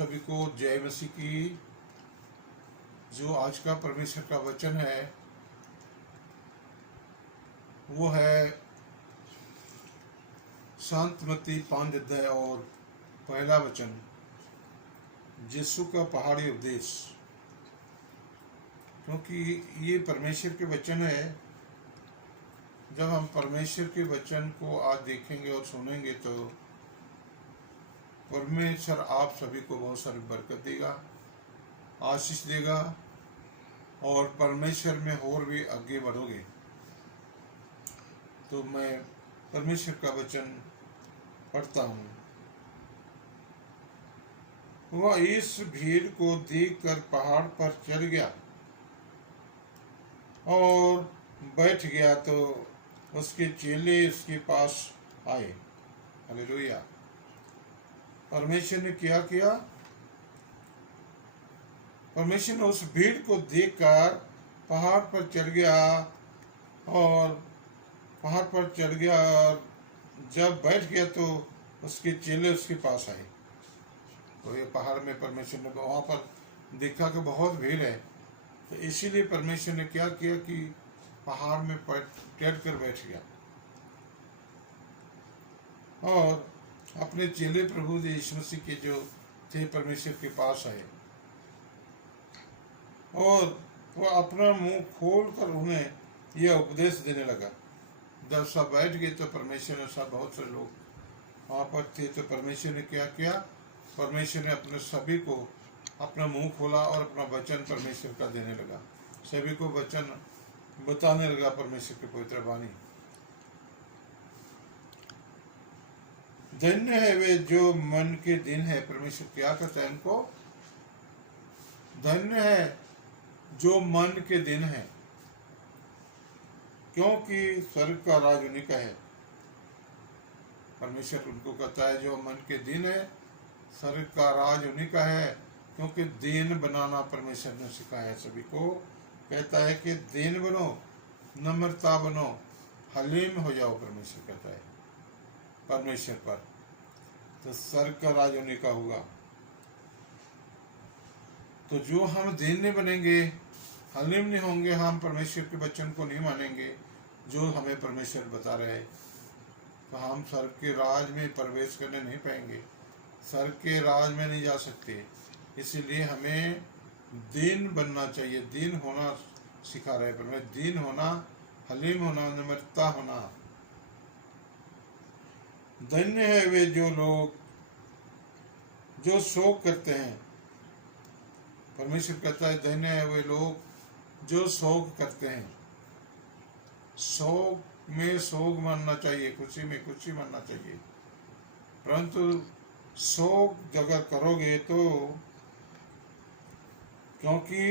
सभी को जय मसीह की। जो आज का परमेश्वर का वचन है वो है शांतमती 5 अध्याय और पहला वचन, यीशु का पहाड़ी उपदेश। क्योंकि ये परमेश्वर के वचन है, जब हम परमेश्वर के वचन को आज देखेंगे और सुनेंगे तो परमेश्वर आप सभी को बहुत सारी बरकत देगा, आशीष देगा और परमेश्वर में और भी आगे बढ़ोगे। तो मैं परमेश्वर का वचन पढ़ता हूँ। वह इस भीड़ को देखकर पहाड़ पर चढ़ गया और बैठ गया, तो उसके चेले उसके पास आए। हालेलुया। परमेश्वर ने क्या किया? परमेश्वर ने उस भीड़ को देखकर पहाड़ पर चढ़ गया और जब बैठ गया तो उसके चेले उसके पास आए। तो ये पहाड़ में परमेश्वर ने वहां पर देखा कि बहुत भीड़ है, तो इसीलिए परमेश्वर ने क्या किया कि पहाड़ में चढ़ कर बैठ गया और अपने चेले प्रभु यीशु मसीह के जो थे परमेश्वर के पास आए और वो अपना मुंह खोल कर उन्हें यह उपदेश देने लगा। जब सब बैठ गए तो परमेश्वर ने, सब बहुत से लोग वहाँ पर थे, तो परमेश्वर ने क्या किया? परमेश्वर ने अपने सभी को अपना मुंह खोला और अपना वचन परमेश्वर का देने लगा, सभी को वचन बताने लगा परमेश्वर के पवित्र वाणी। धन्य है वे जो मन के दिन है। परमेश्वर क्या कहता है इनको? धन्य है जो मन के दिन है, क्योंकि स्वर्ग का राज उन्हीं का है। परमेश्वर उनको कहता है जो मन के दिन है, स्वर्ग का राज उन्हीं का है। क्योंकि दीन बनाना परमेश्वर ने सिखाया सभी को। कहता है कि दीन बनो, नम्रता बनो, हलीम हो जाओ। परमेश्वर कहता है परमेश्वर पर, तो स्वर्ग का राज उन्हीं का होगा। तो जो हम दीन नहीं बनेंगे, हलीम नहीं होंगे, हम परमेश्वर के वचन को नहीं मानेंगे जो हमें परमेश्वर बता रहे, तो हम स्वर्ग के राज में प्रवेश करने नहीं पाएंगे, स्वर्ग के राज में नहीं जा सकते। इसीलिए हमें दीन बनना चाहिए, दीन होना सिखा रहे परमेश्वर। दीन होना, हलीम होना, नम्रता होना। धन्य है वे जो लोग जो शोक करते हैं। परमेश्वर कहता है धन्य है वे लोग जो शोक करते हैं। शोक में शोक मानना चाहिए, खुशी में खुशी मानना चाहिए, परंतु शोक जगह करोगे तो, क्योंकि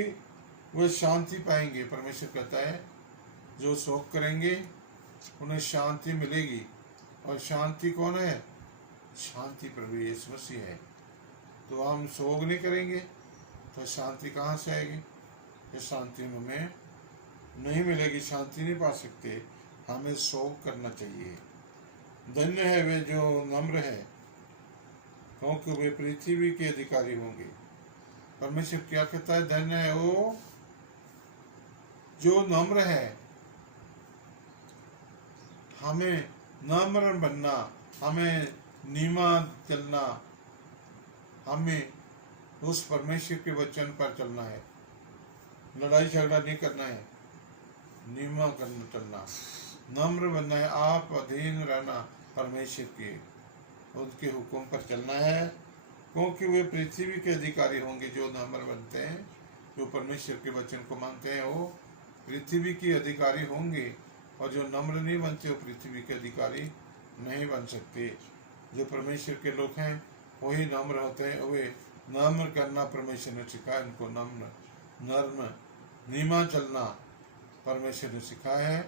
वे शांति पाएंगे। परमेश्वर कहता है जो शोक करेंगे उन्हें शांति मिलेगी। और शांति कौन है? शांति प्रभु यीशु मसीह है। तो हम शोक नहीं करेंगे तो शांति कहाँ से आएगी? ये शांति हमें नहीं मिलेगी, शांति नहीं पा सकते। हमें शोक करना चाहिए। धन्य है वे जो नम्र है, क्योंकि वे पृथ्वी के अधिकारी होंगे। परमेश्वर क्या कहता है? धन्य है वो जो नम्र है। हमें नम्र बनना, हमें नीमा चलना, हमें उस परमेश्वर के वचन पर चलना है। लड़ाई झगड़ा नहीं करना है, नीमा करना चलना, नम्र बनना है। आप अधीन रहना परमेश्वर के, उनके हुक्म पर चलना है, क्योंकि वे पृथ्वी के अधिकारी होंगे। जो नम्र बनते हैं, जो परमेश्वर के वचन को मानते हैं, वो पृथ्वी के अधिकारी होंगे। और जो नम्र नहीं बनते वो पृथ्वी के अधिकारी नहीं बन सकते। जो परमेश्वर के लोग हैं वही नम्र होते हैं। वे नम्र करना परमेश्वर ने सिखाया इनको, नर्म नीमा चलना परमेश्वर ने सिखाया है।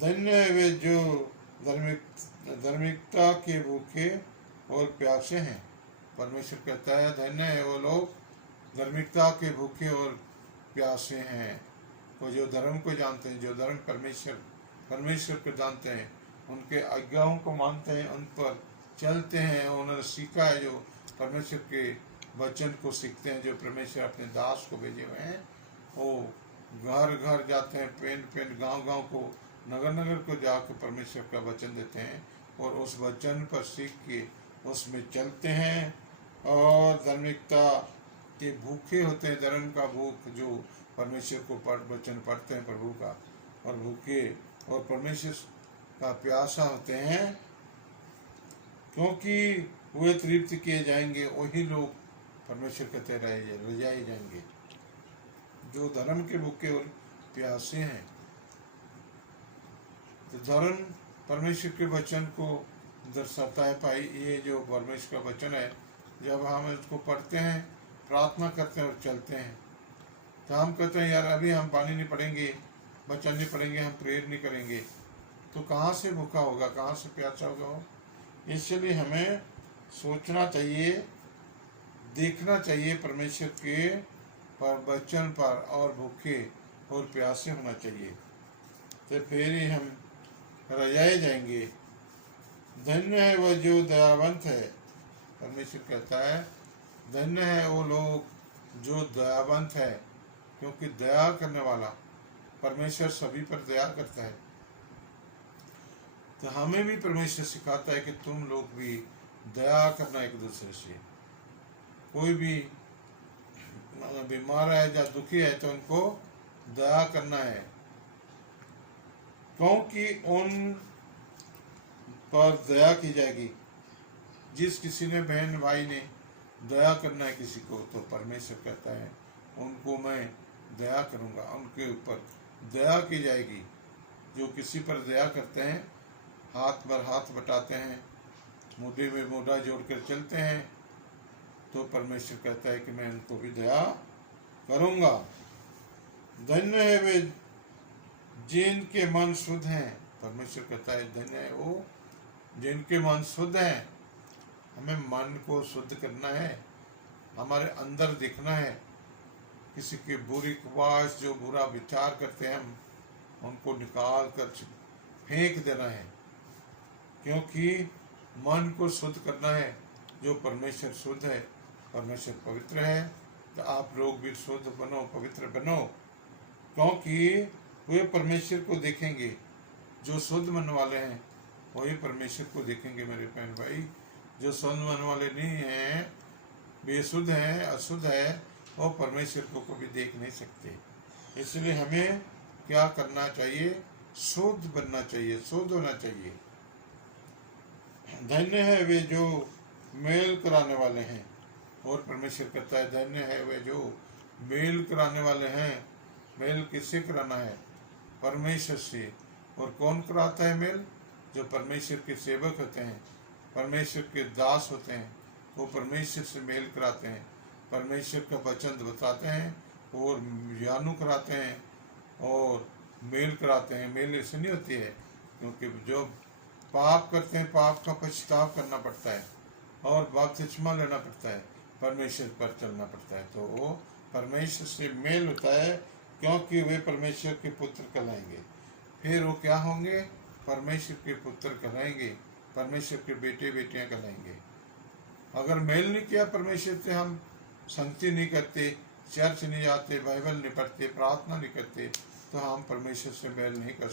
धन्य है वे जो धार्मिकता के भूखे और प्यासे हैं। परमेश्वर कहता है धन्य है वो लोग धार्मिकता के भूखे और प्यासे हैं। वो जो धर्म को जानते हैं, जो धर्म परमेश्वर को जानते हैं, उनके आज्ञाओं को मानते हैं, उन पर चलते हैं। उन्होंने सीखा है जो परमेश्वर के वचन को सीखते हैं, जो परमेश्वर अपने दास को भेजे हुए हैं, वो घर घर जाते हैं, पेन पेन गांव गांव को, नगर नगर को जाकर परमेश्वर का वचन देते हैं और उस वचन पर सीख के उसमें चलते हैं और धार्मिकता के भूखे होते हैं, धर्म का भूख, जो परमेश्वर को वचन पढ़ते हैं प्रभु का, और भूखे और परमेश्वर का प्यासा होते हैं, क्योंकि वे तृप्त किए जाएंगे। वही लोग परमेश्वर कहते रह जाएंगे, जो धर्म के भूखे और प्यासे हैं। तो धर्म परमेश्वर के वचन को दर्शाता है। भाई ये जो परमेश्वर का वचन है, जब हम इसको पढ़ते हैं, प्रार्थना करते हैं और चलते हैं, तो हम कहते हैं यार अभी हम पानी नहीं पढ़ेंगे, वचन नहीं पढ़ेंगे, हम प्रेयर नहीं करेंगे, तो कहाँ से भूखा होगा, कहाँ से प्यासा होगा। इसलिए हमें सोचना चाहिए, देखना चाहिए परमेश्वर के पर वचन पर, और भूखे और प्यासे होना चाहिए, तो फिर ही हम रजाए जाएंगे। धन्य है वह जो दयावंत है, परमेश्वर कहता है धन्य है वो लोग जो दयावंत है, क्योंकि दया करने वाला परमेश्वर सभी पर दया करता है। तो हमें भी परमेश्वर सिखाता है कि तुम लोग भी दया करना एक दूसरे से। कोई भी बीमार है या दुखी है तो उनको दया करना है, क्योंकि उन पर दया की जाएगी। जिस किसी ने बहन भाई ने दया करना है किसी को, तो परमेश्वर कहता है उनको मैं दया करूंगा, उनके ऊपर दया की जाएगी। जो किसी पर दया करते हैं, हाथ पर हाथ बटाते हैं, मोढे में मोढा जोड़कर चलते हैं, तो परमेश्वर कहता है कि मैं उनको भी दया करूंगा। धन्य है वे जिनके मन शुद्ध हैं, परमेश्वर कहता है धन्य है वो जिनके मन शुद्ध हैं। हमें मन को शुद्ध करना है, हमारे अंदर देखना है। किसी के बुरी ख्वाहिश, जो बुरा विचार करते हैं, हम उनको निकाल कर फेंक देना है, क्योंकि मन को शुद्ध करना है। जो परमेश्वर शुद्ध है, परमेश्वर पवित्र है, तो आप लोग भी शुद्ध बनो, पवित्र बनो, क्योंकि वे परमेश्वर को देखेंगे। जो शुद्ध मन वाले हैं वही परमेश्वर को देखेंगे। मेरे बहन भाई, जो शुद्ध मन वाले नहीं हैं, बेशुद्ध हैं, अशुद्ध है, वो परमेश्वर को कभी देख नहीं सकते। इसलिए हमें क्या करना चाहिए? शुद्ध बनना चाहिए, शुद्ध होना चाहिए। धन्य है वे जो मेल कराने वाले हैं, और परमेश्वर कहता है धन्य है वे जो मेल कराने वाले हैं। मेल किससे कराना है? परमेश्वर से। और कौन कराता है मेल? जो परमेश्वर के सेवक होते हैं, परमेश्वर के दास होते हैं, वो परमेश्वर से मेल कराते हैं, परमेश्वर का वचन बताते हैं और ज्ञानू कराते हैं और मेल कराते हैं। मेल ऐसे नहीं होती है, क्योंकि जो पाप करते हैं, पाप का पछताव करना पड़ता है और बपतिस्मा लेना पड़ता है, परमेश्वर पर चलना पड़ता है, तो वो परमेश्वर से मेल होता है, क्योंकि वे परमेश्वर के पुत्र कहलाएंगे। फिर वो क्या होंगे? परमेश्वर के पुत्र कहलाएंगे, परमेश्वर के बेटे बेटियां कहलाएंगे। अगर मेल नहीं किया परमेश्वर से, हम संगति नहीं करते, चर्च नहीं जाते, बाइबल नहीं पढ़ते, प्रार्थना नहीं करते, तो हम परमेश्वर से मेल नहीं कर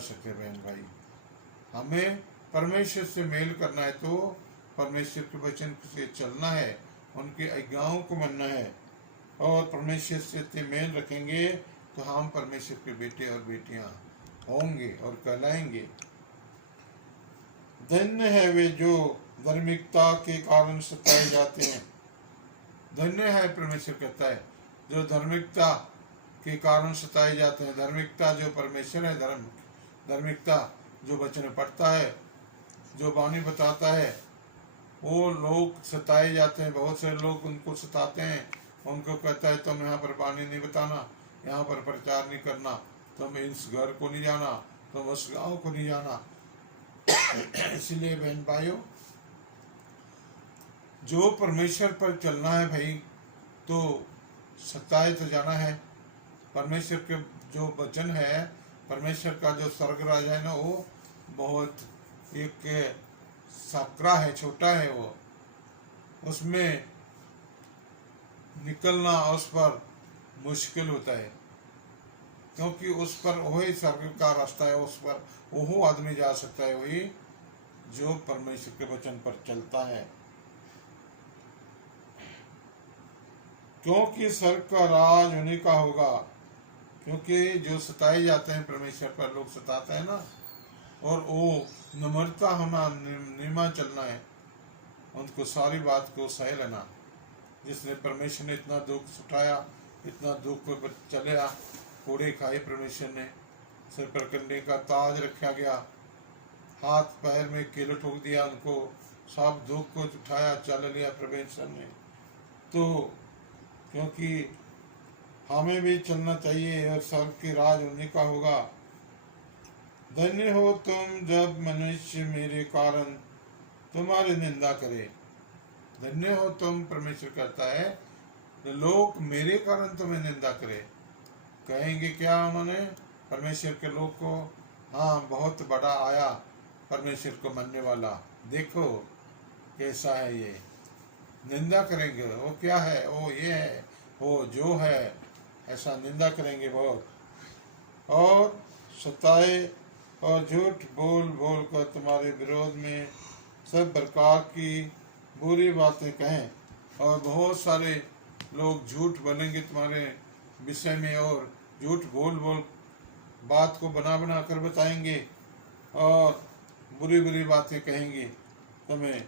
सकते बहन भाई। हमें परमेश्वर से मेल करना है तो परमेश्वर के वचन से चलना है, उनकी आज्ञाओं को मानना है, और परमेश्वर से मेल रखेंगे तो हम परमेश्वर के बेटे और बेटियां होंगे और कहलाएंगे। धन्य है वे जो धार्मिकता के कारण सताए जाते हैं। धन्य है, परमेश्वर कहता है, जो धार्मिकता के कारण सताए जाते हैं। धार्मिकता जो परमेश्वर है, धार्मिकता जो वचन पढ़ता है, जो वाणी बताता है, वो लोग सताए जाते हैं। बहुत से लोग उनको सताते हैं, उनको कहता है तुम यहाँ पर वाणी नहीं बताना, यहाँ पर प्रचार नहीं करना, तुम इस घर को नहीं जाना, तुम उस गांव को नहीं जाना। इसलिए बहन भाइयों, जो परमेश्वर पर चलना है भाई, तो सताए तो जाना है। परमेश्वर के जो वचन है, परमेश्वर का जो स्वर्ग राज है ना, वो बहुत एक सकरा है, छोटा है वो, उसमें निकलना उस पर मुश्किल होता है, क्योंकि उस पर वही स्वर्ग का रास्ता है, उस पर वो आदमी जा सकता है, वही जो परमेश्वर के वचन पर चलता है। क्योंकि स्वर्ग का राज उन्हीं का होगा। क्योंकि जो सताए जाते हैं, परमेश्वर पर लोग सताते हैं ना, और वो नम्रता होना, नियमा चलना है, उनको सारी बात को सह लेना। जिसने परमेश्वर ने इतना दुख उठाया, इतना दुख पर चलिया, कोड़े खाए परमेश्वर ने, सिर पर कंडे का ताज रखा गया, हाथ पैर में कील ठोक दिया उनको, सब दुख को उठाया, चल लिया परमेश्वर ने। तो क्योंकि हमें भी चलना चाहिए, और स्वर्ग की राज उन्हीं का होगा। धन्य हो तुम जब मनुष्य मेरे कारण तुम्हारी निंदा करे। धन्य हो तुम, परमेश्वर कहता है, लोग मेरे कारण तुम्हें निंदा करे। कहेंगे क्या उन्होंने परमेश्वर के लोग को? हाँ, बहुत बड़ा आया परमेश्वर को मानने वाला, देखो कैसा है ये। निंदा करेंगे, वो क्या है, वो ये है, वो जो है, ऐसा निंदा करेंगे बहुत, और सताए और झूठ बोल बोल कर तुम्हारे विरोध में सब प्रकार की बुरी बातें कहें। और बहुत सारे लोग झूठ बोलेंगे तुम्हारे विषय में, और झूठ बोल बोल बात को बना बना कर बताएंगे, और बुरी बुरी बातें कहेंगे तुम्हें,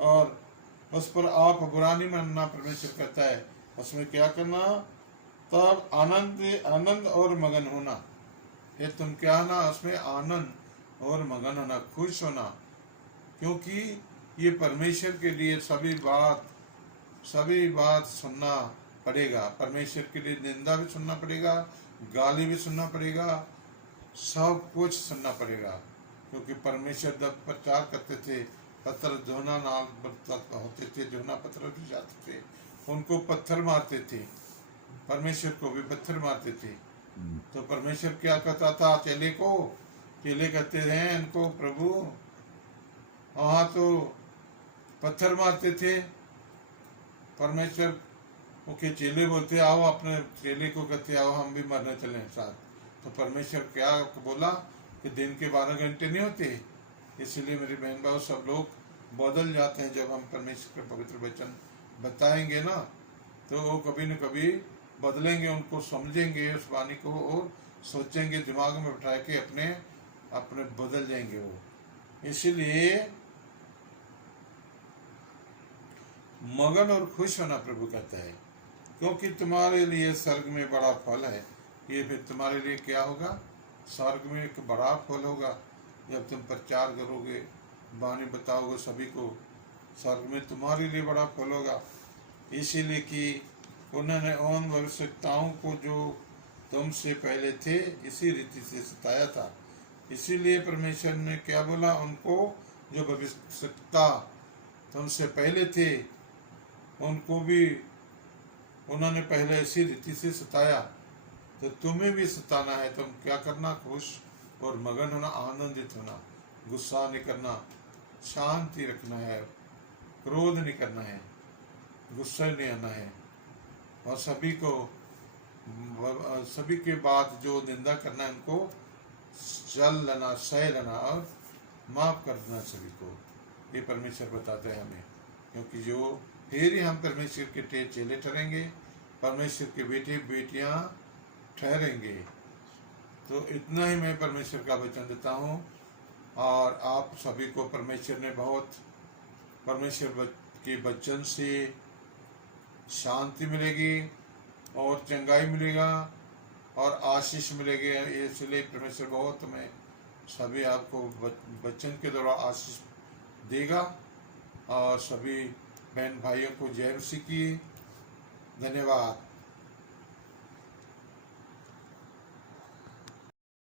और उस पर आप बुरा नहीं मानना। परमेश्वर कहता है उसमें क्या करना, तब आनंद और मगन होना। ये तुम क्या ना, उसमें आनंद और मगन होना, खुश होना, क्योंकि ये परमेश्वर के लिए सभी बात सुनना पड़ेगा। परमेश्वर के लिए निंदा भी सुनना पड़ेगा, गाली भी सुनना पड़ेगा, सब कुछ सुनना पड़ेगा। क्योंकि परमेश्वर जब प्रचार करते थे, पत्थर जोना नाल होते थे, जोना पत्थर भी जाते थे, उनको पत्थर मारते थे, परमेश्वर को भी पत्थर मारते थे। तो परमेश्वर क्या कहता था चेले को? चेले कहते हैं इनको, प्रभु वहाँ तो पत्थर मारते थे। परमेश्वर ओके, चेले बोलते आओ, अपने चेले को कहते आओ हम भी मरने चले साथ। तो परमेश्वर क्या बोला कि दिन के 12 घंटे नहीं होते। इसलिए मेरी बहन भाव, सब लोग बदल जाते हैं जब हम परमेश्वर के पवित्र वचन बताएंगे ना, तो वो कभी न कभी बदलेंगे, उनको समझेंगे उस वाणी को, और सोचेंगे, दिमाग में बैठा के अपने बदल जाएंगे वो। इसलिए मगन और खुश होना प्रभु कहता है, क्योंकि तुम्हारे लिए स्वर्ग में बड़ा फल है। ये फिर तुम्हारे लिए क्या होगा? स्वर्ग में एक बड़ा फल होगा जब तुम प्रचार करोगे, वाणी बताओगे सभी को, स्वर्ग में तुम्हारे लिए बड़ा फल होगा। इसीलिए कि उन्होंने उन भविष्यताओं को जो तुमसे पहले थे इसी रीति से सताया था। इसीलिए परमेश्वर ने क्या बोला उनको, जो भविष्यता तुमसे पहले थे उनको भी उन्होंने पहले इसी रीति से सताया, तो तुम्हें भी सताना है। तुम क्या करना? खुश और मगन होना, आनंदित होना, गुस्सा नहीं करना, शांति रखना है, क्रोध नहीं करना है, गुस्सा नहीं आना है, और सभी के बाद जो निंदा करना है उनको चल लेना, सह लेना, और माफ कर देना सभी को। ये परमेश्वर बताता है हमें, क्योंकि जो फिर ही हम परमेश्वर के चेले ठहरेंगे, परमेश्वर के बेटे बेटियां ठहरेंगे। तो इतना ही मैं परमेश्वर का वचन देता हूँ, और आप सभी को परमेश्वर ने परमेश्वर के वचन से शांति मिलेगी, और चंगाई मिलेगा, और आशीष मिलेगी। इसलिए परमेश्वर बहुत हमें सभी आपको वचन के द्वारा आशीष देगा। और सभी बहन भाइयों को जय मसीह की। धन्यवाद।